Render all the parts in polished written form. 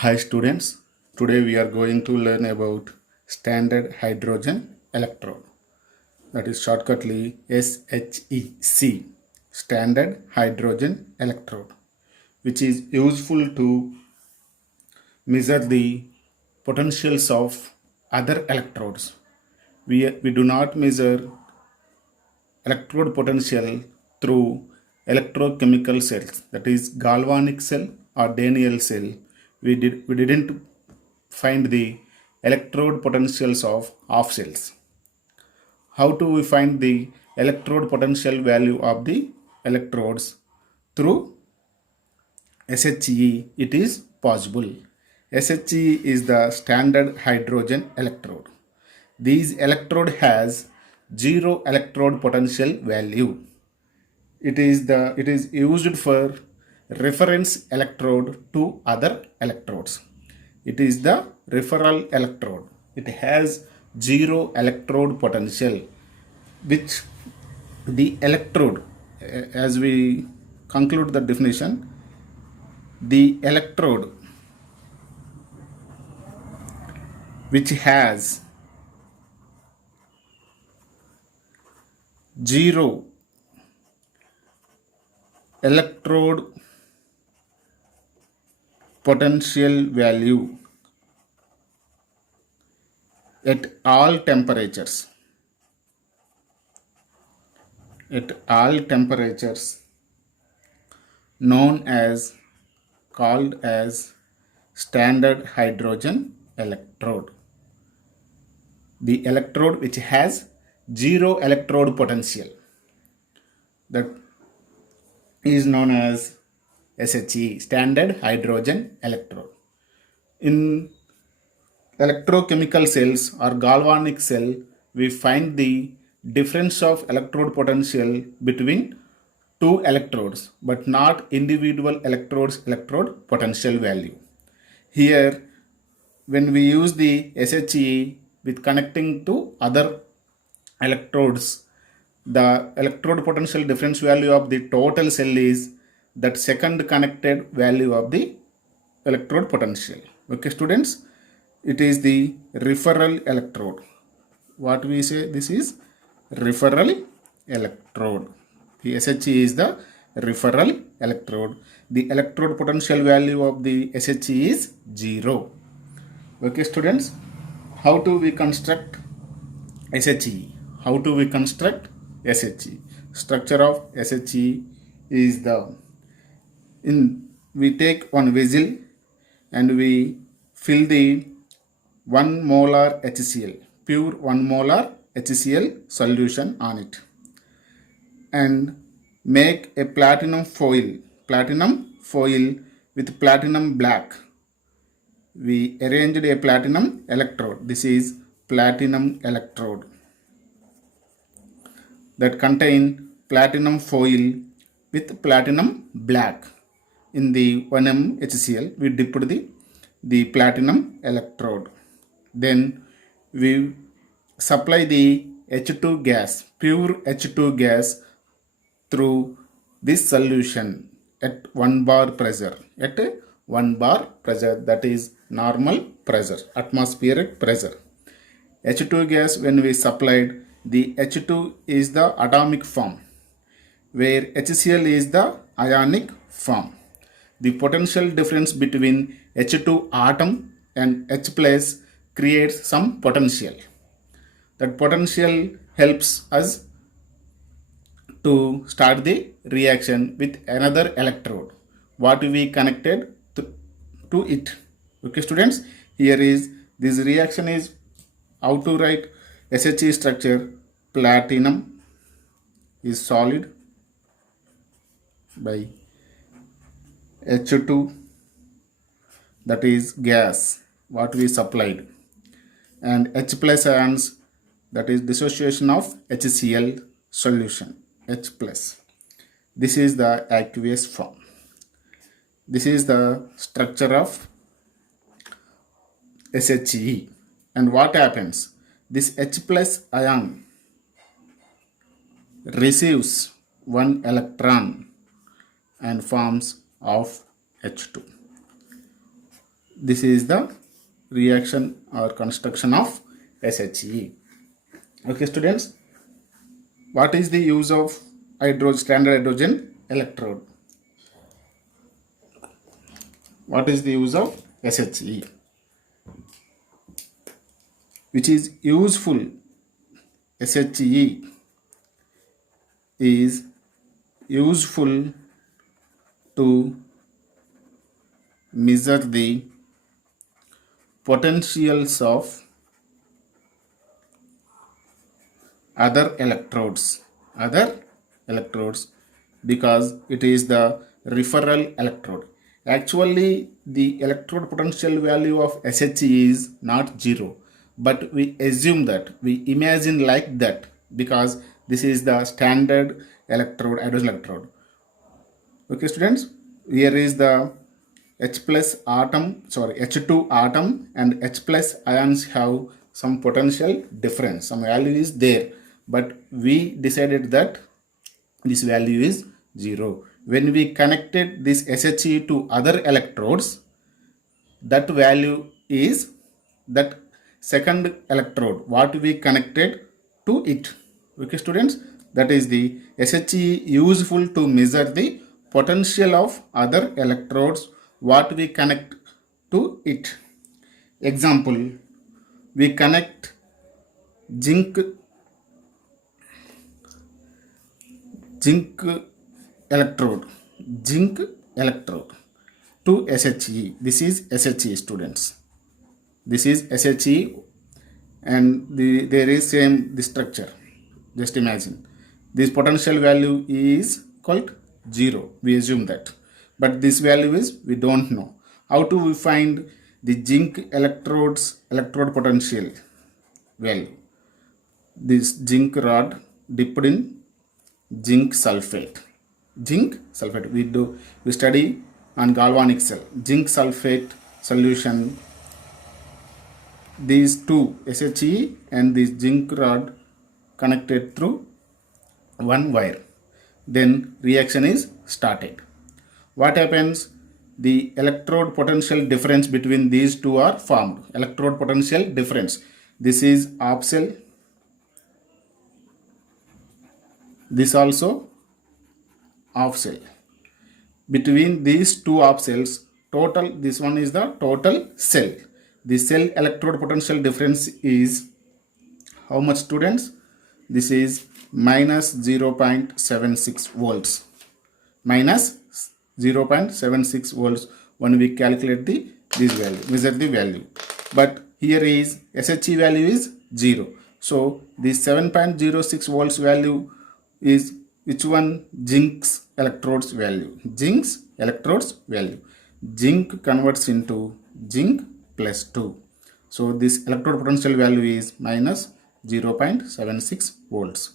Hi students, today we are going to learn about standard hydrogen electrode, that is shortcutly SHEC, standard hydrogen electrode, which is useful to measure the potentials of other electrodes. We do not measure electrode potential through electrochemical cells, that is galvanic cell or Daniell cell. We didn't find the electrode potentials of half cells. How do we find the electrode potential value of the electrodes? Through SHE it is possible. SHE is the standard hydrogen electrode. This electrode has zero electrode potential value. It is used for reference electrode to other electrodes. It is the referral electrode. It has zero electrode potential, which the electrode, as we conclude the definition, the electrode which has zero electrode potential value at all temperatures, known as, called as standard hydrogen electrode. The electrode which has zero electrode potential, that is known as SHE, standard hydrogen electrode. In electrochemical cells or galvanic cell, we find the difference of electrode potential between two electrodes, but not individual electrodes electrode potential value. Here, when we use the SHE with connecting to other electrodes, the electrode potential difference value of the total cell is that second connected value of the electrode potential. Okay students, it is the referral electrode. What we say, this is referral electrode. The SHE is the referral electrode. The electrode potential value of the SHE is 0. Okay students, how do we construct SHE? How do we construct SHE? Structure of SHE is we take one vessel and we fill the 1 molar HCl, pure 1 molar HCl solution on it, and make a platinum foil with platinum black. We arranged a platinum electrode. This is platinum electrode that contain platinum foil with platinum black. In the 1m HCl, we dipped the platinum electrode. Then we supply the H2 gas, pure H2 gas, through this solution at 1 bar pressure. At 1 bar pressure, that is normal pressure, atmospheric pressure. H2 gas, when we supplied, the H2 is the atomic form, where HCl is the ionic form. The potential difference between H2 atom and H plus creates some potential. That potential helps us to start the reaction with another electrode, what we connected to it. Okay students, here is this reaction is how to write SHE structure. Platinum is solid by H2, that is gas what we supplied, and H plus ions, that is dissociation of HCl solution, H plus. This is the aqueous form. This is the structure of SHE. And what happens? This H plus ion receives one electron and forms of H2. This is the reaction or construction of SHE. Okay, students, what is the use of standard hydrogen electrode? What is the use of SHE? Which is useful. SHE is useful to measure the potentials of other electrodes because it is the referral electrode. Actually, the electrode potential value of SHE is not 0, but we assume that, we imagine like that, because this is the standard electrode, hydrogen electrode. Okay, students, here is the H2 atom and H plus ions have some potential difference, some value is there, but we decided that this value is 0. When we connected this SHE to other electrodes, that value is that second electrode what we connected to it. Okay, students, that is the SHE useful to measure the potential of other electrodes what we connect to it. Example, we connect zinc electrode to SHE. This is SHE, students. This is SHE, and there is same the structure. Just imagine this potential value is called 0. We assume that, but this value is we don't know. How to we find the zinc electrode potential value? This zinc rod dipped in zinc sulfate. We study on galvanic cell. Zinc sulfate solution. These two, SHE and this zinc rod, connected through one wire. Then reaction is started. What happens? The electrode potential difference between these two are formed. Electrode potential difference. This is half cell. This also half cell. Between these two half cells, total, this one is the total cell. The cell electrode potential difference is how much, students? This is minus 0.76 volts. Minus 0.76 volts when we calculate this value, measure the value. But here is SHE value is 0. So this 7.06 volts value is which one? Zinc's electrodes value. Zinc's electrodes value. Zinc converts into zinc plus 2. So this electrode potential value is minus 0.76 volts.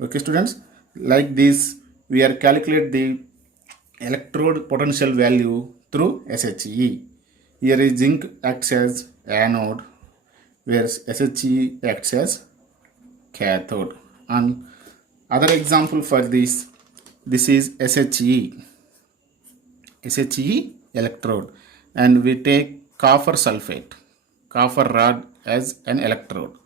Okay, students, like this we are calculate the electrode potential value through SHE. Here is zinc acts as anode, whereas SHE acts as cathode. And other example for this is SHE electrode, and we take copper rod as an electrode.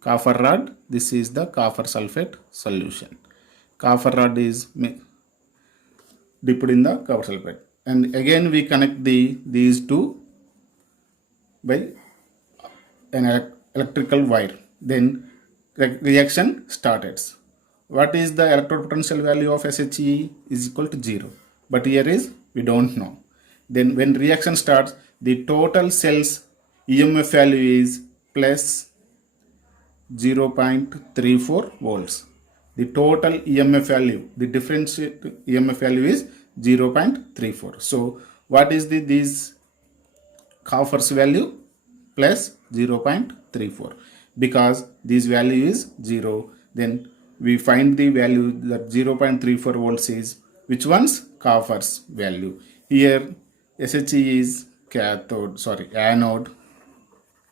Copper rod, this is the copper sulfate solution. Copper rod is dipped in the copper sulfate, and again we connect these two by an electrical wire. Then reaction started. What is the electrode potential value of SHE is equal to 0, but here is we don't know. Then when reaction starts, the total cell's EMF value is plus 0.34 volts. The total EMF value, the differentiate EMF value is 0.34. So what is this copper's value? Plus 0.34. Because this value is 0, then we find the value that 0.34 volts is which one's? Copper's value. Here SHE is anode,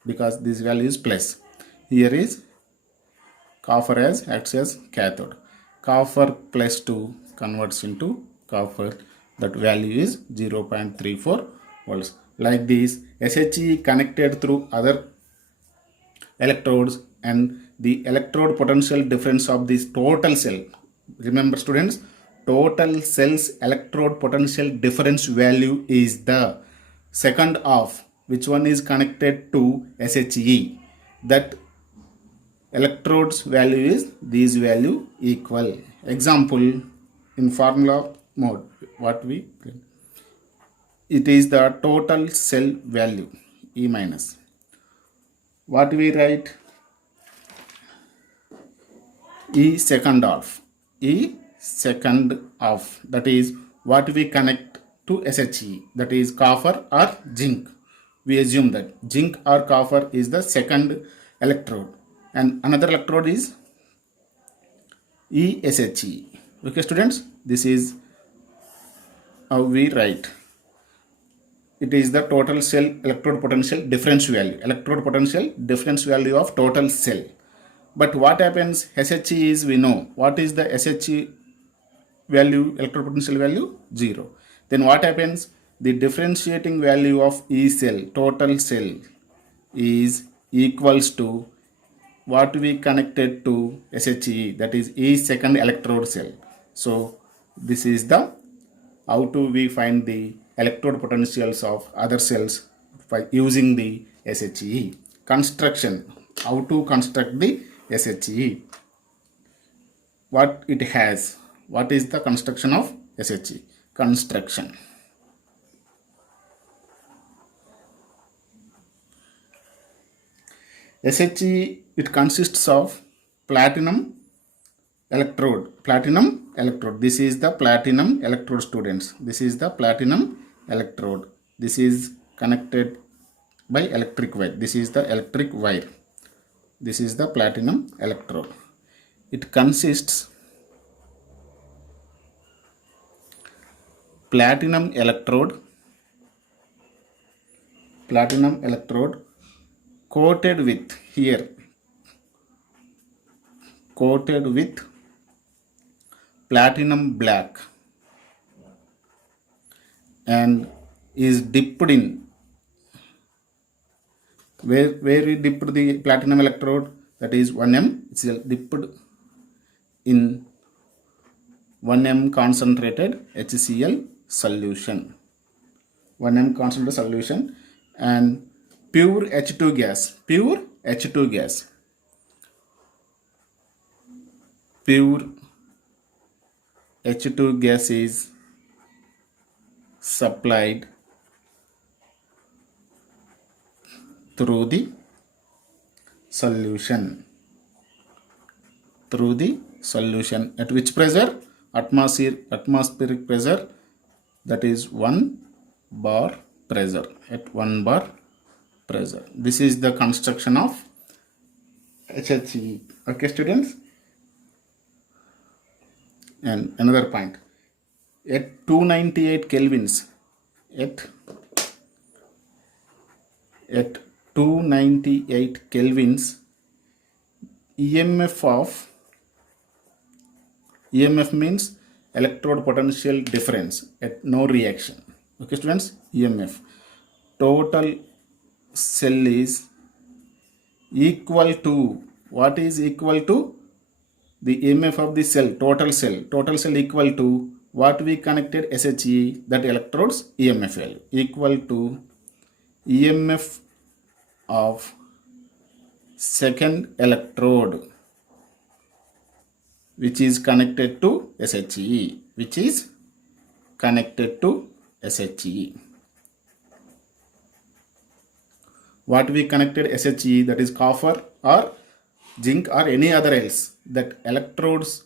because this value is plus. Here is copper acts as cathode. Copper plus 2 converts into copper. That value is 0.34 volts. Like this, SHE connected through other electrodes and the electrode potential difference of this total cell. Remember students, total cell's electrode potential difference value is the second half, which one is connected to SHE. That electrodes value is this value equal. Example in formula mode, what we, it is the total cell value E minus. What we write? E second half. E second half, that is what we connect to SHE, that is copper or zinc. We assume that zinc or copper is the second electrode and another electrode is ESHE. Okay students, this is how we write. It is the total cell electrode potential difference value, electrode potential difference value of total cell. But what happens, SHE is, we know what is the SHE value, electrode potential value, 0. Then what happens, the differentiating value of E cell, total cell, is equals to what we connected to SHE, that is E second electrode cell. So this is the how to we find the electrode potentials of other cells by using the SHE. Construction, how to construct the SHE, what it has, what is the construction of SHE. Construction, SHE, it consists of platinum electrode, this is the platinum electrode students, this is the platinum electrode, this is connected by electric wire, this is the electric wire, this is the platinum electrode. It consists platinum electrode coated with, here coated with platinum black and is dipped in, where we dipped the platinum electrode, that is 1M, it's dipped in 1M concentrated HCl solution, 1M concentrated solution, and pure H2 gas, pure H2 gas is supplied through the solution, at which pressure? Atmospheric pressure, that is 1 bar pressure, at 1 bar pressure. This is the construction of HHE. Okay students, and another point, at 298 kelvins, at 298 kelvins, EMF means electrode potential difference at no reaction. Okay students, EMF, total cell is equal to, what is equal to? The EMF of the cell, total cell equal to what we connected SHE, that electrodes EMF value, equal to EMF of second electrode which is connected to SHE, What we connected SHE, that is copper or zinc or any other else, that electrodes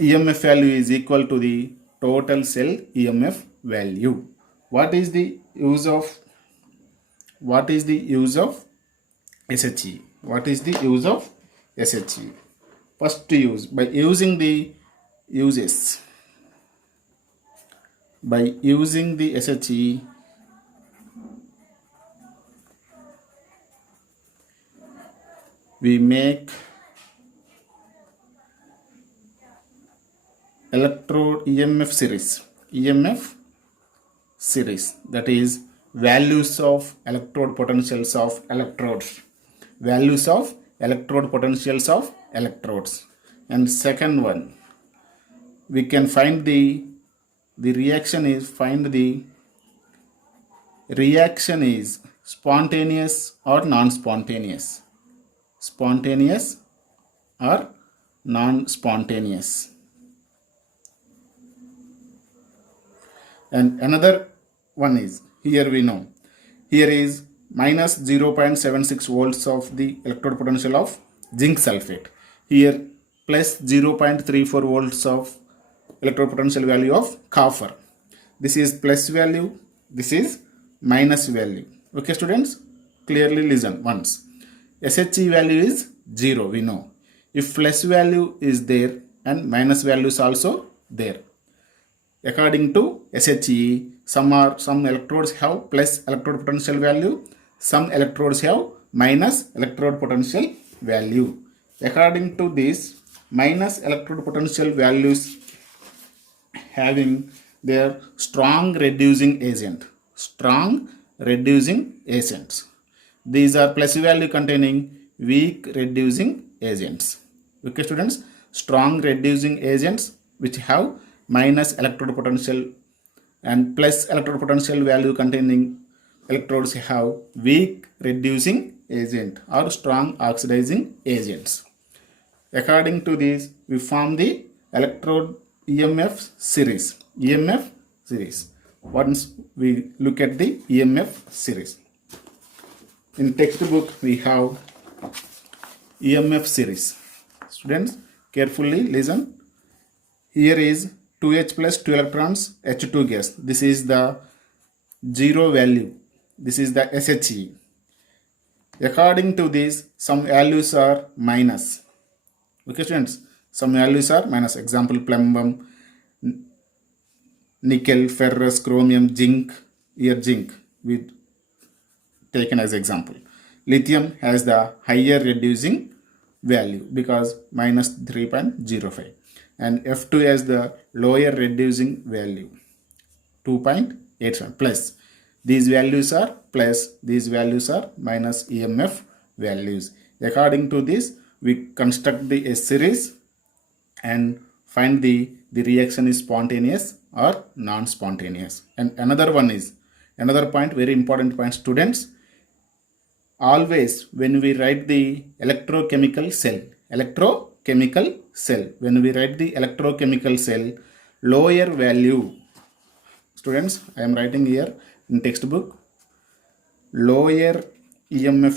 EMF value is equal to the total cell EMF value. What is the use of SHE? What is the use of SHE? First use, by using the uses, by using the SHE, we make electrode EMF series, that is values of electrode potentials of electrodes, values of electrode potentials of electrodes. And second one, we can find the reaction is spontaneous or non-spontaneous, spontaneous or non-spontaneous. And another one is, here we know, here is minus 0.76 volts of the electrode potential of zinc sulfate, here plus 0.34 volts of electrode potential value of copper. This is plus value, this is minus value. Okay students, clearly listen once. SHE value is 0, we know. If plus value is there and minus value is also there, according to SHE, some electrodes have plus electrode potential value, some electrodes have minus electrode potential value. According to this, minus electrode potential values having their strong reducing agent, strong reducing agents. These are plus value containing weak reducing agents. Okay students, strong reducing agents which have minus electrode potential and plus electrode potential value containing electrodes have weak reducing agent or strong oxidizing agents. According to this, we form the electrode EMF series. EMF series. Once we look at the EMF series. In textbook we have EMF series. Students, carefully listen. Here is 2H plus 2 electrons H2 gas. This is the zero value. This is the SHE. According to this, some values are minus. Okay students, some values are minus. Example, plumbum, nickel, ferrous, chromium, zinc. Here zinc we taken as example. Lithium has the higher reducing value because minus 3.05. And F2 has the lower reducing value 2.87 plus. These values are plus, these values are minus EMF values. According to this, we construct the S series and find the reaction is spontaneous or non-spontaneous. And another one is, another point, very important point students, always when we write the electrochemical cell, when we write the electrochemical cell, lower value, students, I am writing here in textbook, lower EMF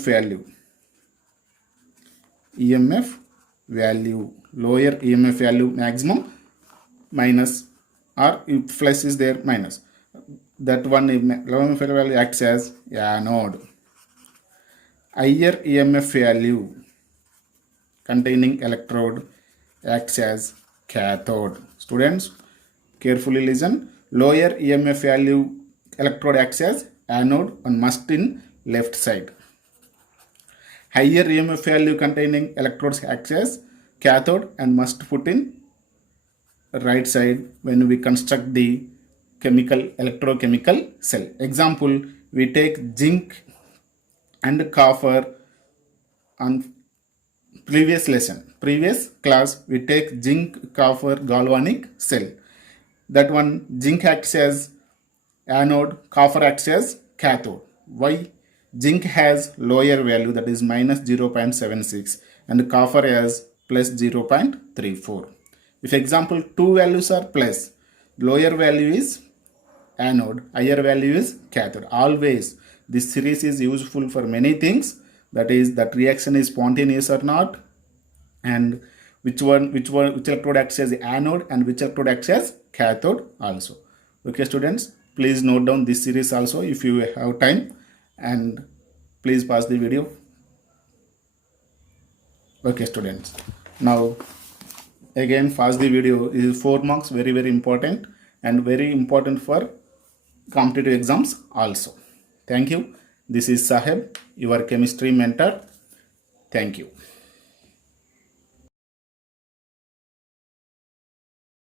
value, lower EMF value maximum minus, or if plus is there minus, that one lower EMF value acts as anode. Higher EMF value containing electrode acts as cathode. Students, carefully listen. Lower EMF value electrode acts as anode and must in left side. Higher EMF value containing electrodes acts as cathode and must put in right side when we construct the electrochemical cell. Example, we take zinc and copper on previous class, we take zinc copper galvanic cell. That one, zinc acts as anode, copper acts as cathode. Why? Zinc has lower value, that is minus 0.76, and copper has plus 0.34. If example, two values are plus, lower value is anode, higher value is cathode. Always this series is useful for many things, that is that reaction is spontaneous or not, and which electrode acts as anode and which electrode acts as cathode also. Okay students, please note down this series also if you have time, and please pause the video. Okay students, now again pause the video. This is 4 marks, very important and very important for competitive exams also. Thank you. This is Saheb, your chemistry mentor. Thank you.